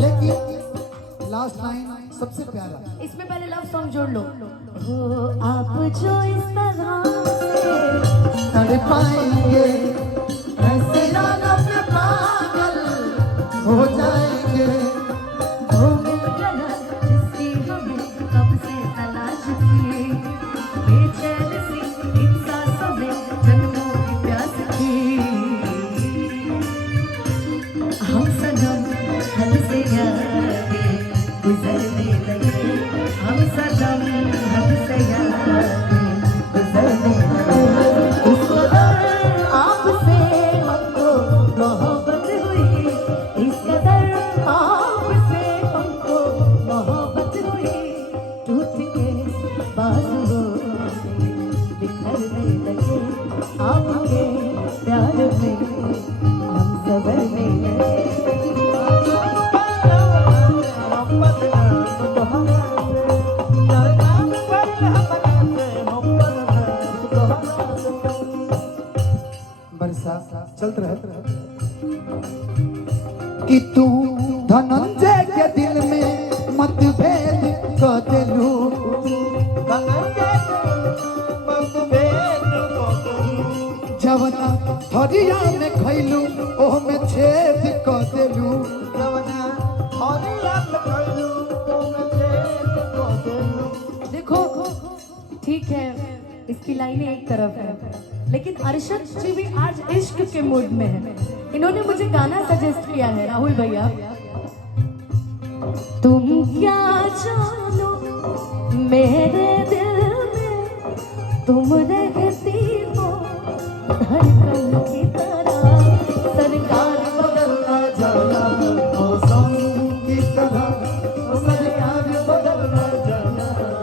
लेकिन last line सबसे प्यारा, इसमें पहले लव सॉन्ग जोड़ लो। हो आप जो इस तरह से तड़पाएंगे ऐसे जाना पे पागल हो जाएंगे। वो मिल गया जिसकी हमें कब से तलाश थी, बेचैन सी इन सांसों में जन्मों की प्यास थी। हम सनम हद से आगे गुजरने लगे, हम सनम हद से आगे गुजरने लगे। इस कदर आपसे हमको मोहब्बत हुई, इस कदर आपसे हमको मोहब्बत हुई। टूट के बाजुओं में बिखरने लगे, आपके प्यार में हम संवरने लगे। बरसा चलते रहे कि तू धनंजय के दिल में मतभेद कर देलू। जवना हरिया में खैलू ओह में छेद कर देलू। देखो ठीक है, इसकी लाइनें एक तरफ है, लेकिन अरशद जी भी आज इश्क के मूड में है। इन्होंने मुझे गाना सजेस्ट किया है, राहुल भैया। तुम क्या जानो मेरे दिल में तुम रहती हो धड़कन